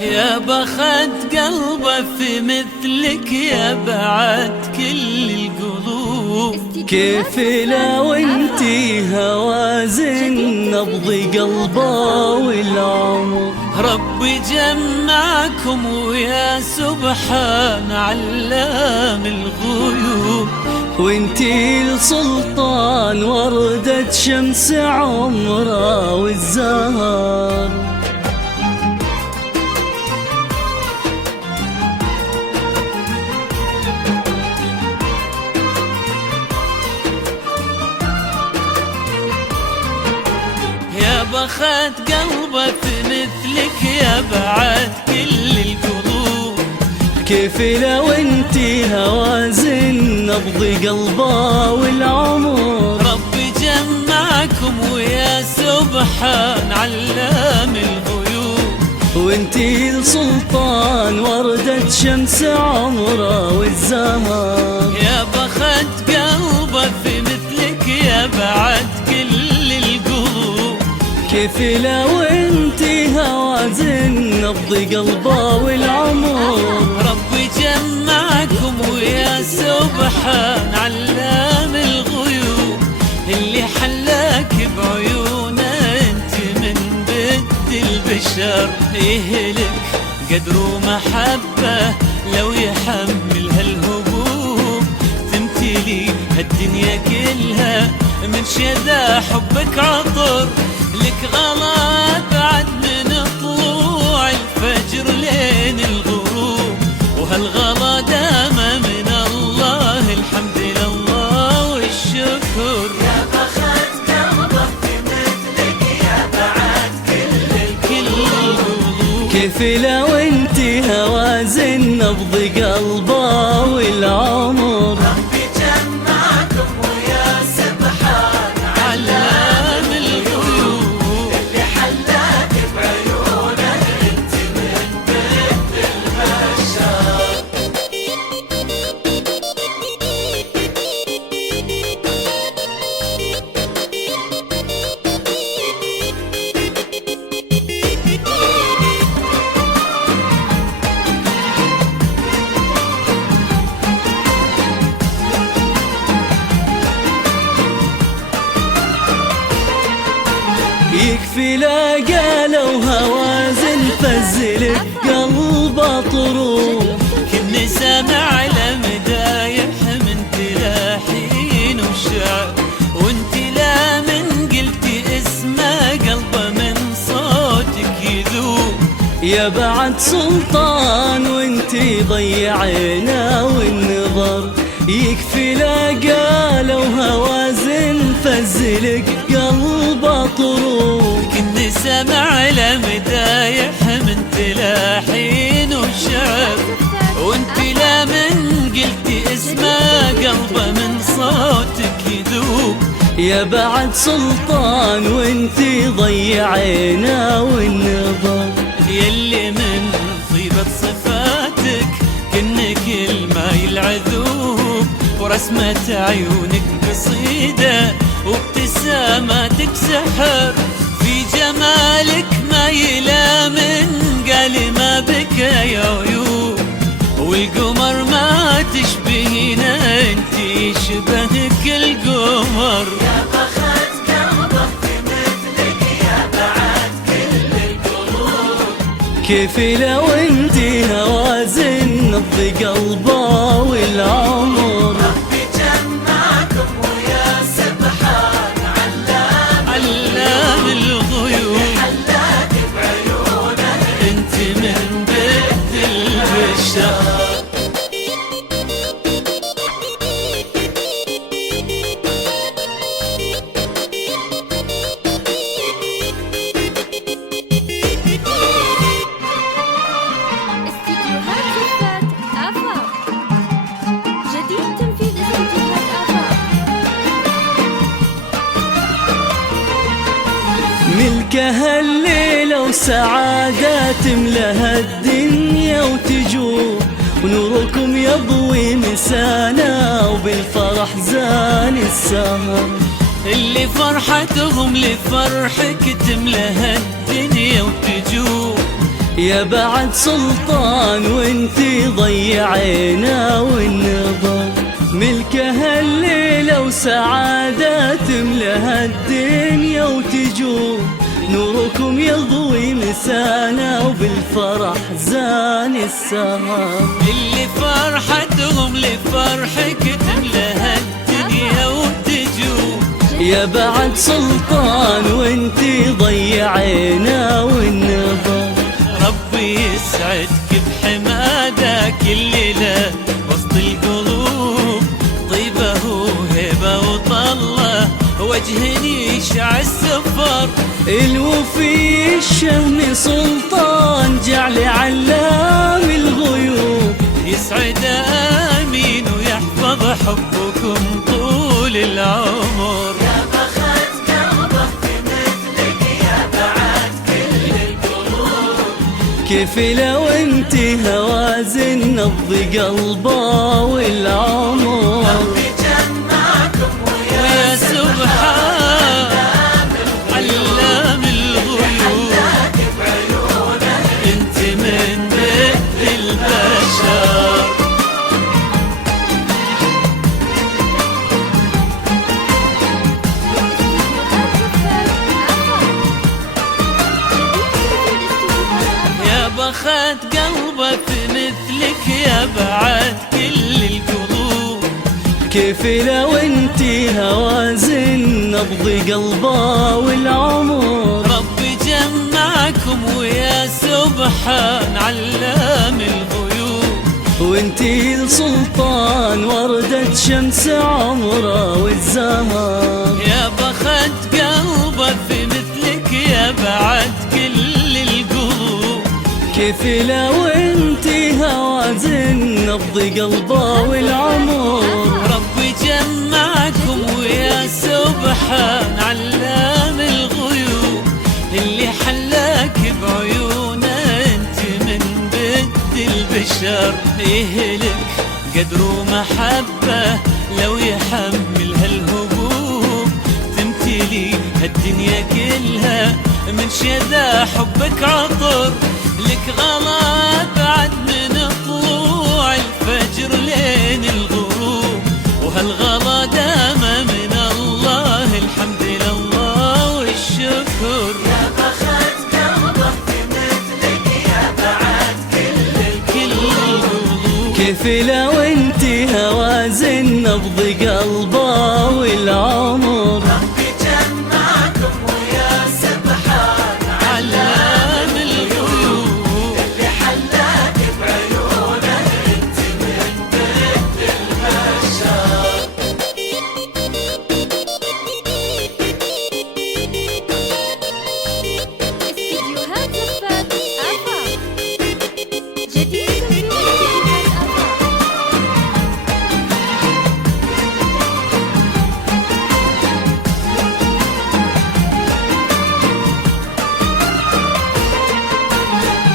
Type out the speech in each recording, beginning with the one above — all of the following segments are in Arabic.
يا بخت قلبه في مثلك يا بعد كل القلوب. كيف لو انتي هوازن نبض قلبه والعمر. ربي جمعكم ويا سبحان علام الغيوب. وانتي السلطان وردة شمس عمره والزهر. يا بخت قلبه في مثلك يا بعد كل القلوب. كيف لو انتي هوازن نبض قلبه والعمر. ربي جمعكم ويا سبحان علام الغيوب. وانتي السلطان وردة شمس عمره والزهر. يا بخت قلبه في مثلك يا بعد كل القلوب. كيف لو انتي هوازن نبض قلبه والعمر. ربي جمعكم ويا سبحان علام الغيوب. اللي حلاك بعيونه انت من بد البشر. يهلك قدر ومحبه لو يحمل هالهبوب. تمتلي هالدنيا كلها من شذا حبك عطر. لك غلا بعد من طلوع الفجر لين الغروب. وهالغلا دام من الله الحمد لله والشكر. يا بخت قلبه في مثلك يا بعد كل القلوب. كيف لو انتي هوازن نبض قلبه والعمر. ربي جمعكم ويا سبحان علام الغيوب. اللي حلاك بعيونه انت من بد البشر. يكفي لا قالوا هوازن فزلك قلبه طروب. كني سامع لمدايح من تلاحين وشعر. وانت لا من قلتي اسمه قلبه من صوتك يذوب. يا بعد سلطان وانتي ضيعينا والنظر. يكفي لا قالوا هوازن فزلك قلبه طروب. كني سامع لمدايح من تلاحين وشعر. وانت لا من قلتي اسمه قلبه من صوتك يذوب. يا بعد سلطان وانتي ضيعينا والنظر. يلي من طيبة صفاتك كنك الماي العذوب. ورسمة عيونك قصيدة وابتساماتك سحر. في جمالك ما يلامن قال ما بك يا عيوب. والقمر ما تشبهينا انتي شبهك القمر. يا بخت قلبه في مثلك يا بعد كل القلوب. كيف لو انتي هوازن نبض قلبه والعمر. ربي جمعكم ويا سبحان علام الغيوب حلاك بعيونه انت من بيت البشر. استديوهات زفات آفاق. جديد تنفيذ استديوهات آفاق. ملكها الليلة وسعادة تملها الدنيا وتجوب، ونوركم يضوي مسانا وبالفرح زان السهر. اللي فرحتهم لفرحك تملها الدنيا وتجوب. يا بعد سلطان وانتي ضيعينا والنظر. ملكها الليلة وسعادة تملها الدنيا وتجوب، نوركم يضوي مسانا وبالفرح زان السهر. اللي فرحتهم لفرحك تملها الدنيا وتجوب. يا بعد سلطان وانتي ضيعينا والنظر. ربي يسعدك بحمادك الليلة وسط القلوب. طيبة وهبة وطلة وجهني يشع السفر. الوفي الشهم سلطان جعل علام الغيوب. يسعد آمين ويحفظ حبكم طول العمر. يا بخت قلبه بمثلك يا بعد كل القلوب. كيف لو انتي هوازن نبض قلبه والعمر. ربي جمعكم ويا ويا سبحان علام الغيوب حلاك بعيونه انت من بيت البشر. استديوهات زفات آفاق. جديد تنفيذ استديوهات آفاق. يا بخت قلبه في مثلك يا بعد كل القلوب. كيف لو انتي هوازن نبض قلبه والعمر. ربي جمعكم ويا سبحان علام الغيوب. وانتي السلطان وردة شمس عمره والزهر. يا بخت قلبه في مثلك يا بعد كل القلوب. كيف لو انتي هوازن نبض قلبه والعمر. ربي جمعكم ويا سبحان علام الغيوب. اللي حلاك بعيونه انت من بيت البشر. يهلك قدر ومحبة لو يحمل هالهبوب. تمتلي هالدنيا كلها من شذا حبك عطر. لك غلا بعد من طلوع الفجر لين الغروب. وهالغلا دام من الله الحمد لله والشكر. يا بخت قلبه بمثلك يا بعد كل القلوب كيف لو انتي هوازن نبض قلبه والعمر. ربي جمعكم ويا سبحان علام الغيوب اللي حلاك بعيونه انت من بيت البشر. استديوهات زفات آفاق. جديد تنفيذ استديوهات آفاق.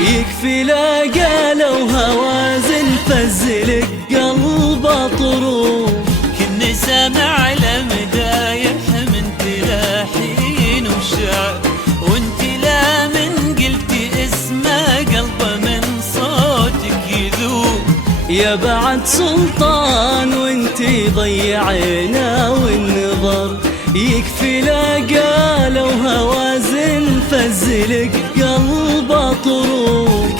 يكفي لا قالوا هوازن فزلك قلبه طروف. كني سامع لمدايح من تلاحين وشعر. وانت لا من قلتي اسمه قلبه من صوتك يذوب. يا بعد سلطان وانتي ضيعينا والنظر. يكفي لا قالوا هوازن فزلك قلبه طروف.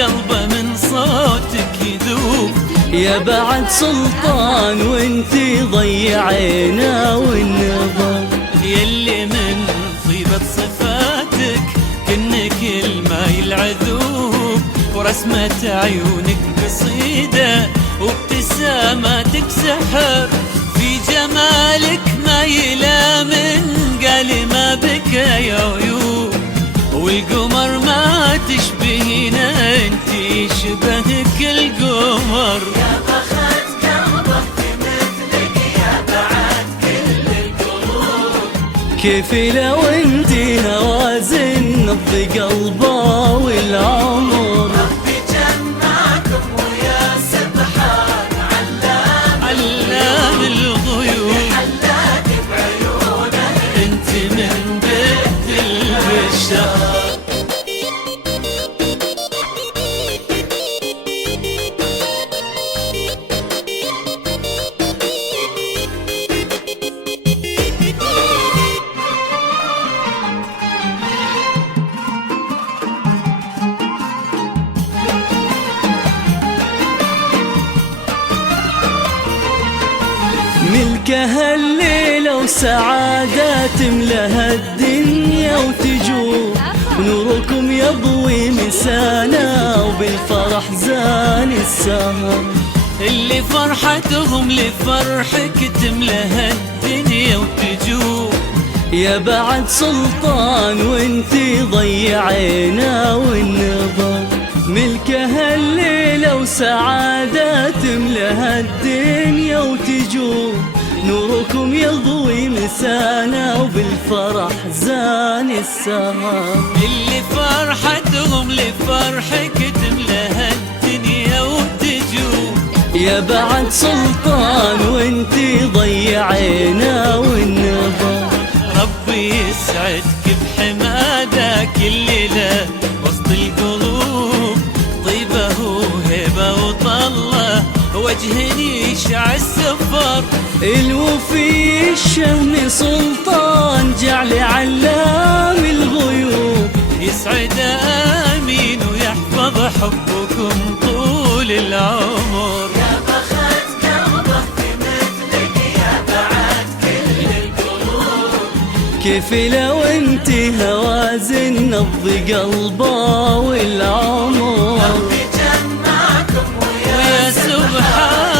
قلبه من صوتك يذوب. يا بعد سلطان وانتي ضيعينا والنظر. يلي من طيبة صفاتك كنك الماي العذوب، ورسمة عيونك قصيدة وابتساماتك سحر. في جمالك ما يلامن قال ما بك يا عيوب، والقمر ما تشبهينا انتي شبهك القمر. يا بخت قلبك مثلك يا بعد كل القلوب. كيف لو انتي هوازن نبض قلبه والعمر. ربي جمعكم ويا سبحان علام الغيوب، حلاك بعيونه انت من بيت البشر. ملكها الليلة وسعادة تملها الدنيا وتجوب. نوركم يضوي مسانا وبالفرح زان السهر. اللي فرحتهم لفرحك تملها الدنيا وتجوب. يا بعد سلطان وانتي ضيعينا والنظر. ملكها الليلة وسعادة تملها الدنيا وتجوب. نوركم يضوي مسانا وبالفرح زان السهر. اللي فرحتهم لفرحك تملها الدنيا وتجوب. يا بعد سلطان وانتي ضيعينا والنظر. ربي يسعدك بحمادك الليلة وسط القلوب. طيبة وهبة وطلة وجهني يشع السفر. الوفي الشهم سلطان جعل علام الغيوب. يسعد آمين ويحفظ حبكم طول العمر. يا بخت قلبك مثلك يا بعد كل القلوب. كيف لو انتي هوازن نبض قلبه والعمر. ربي جمعكم ويا ويا سبحان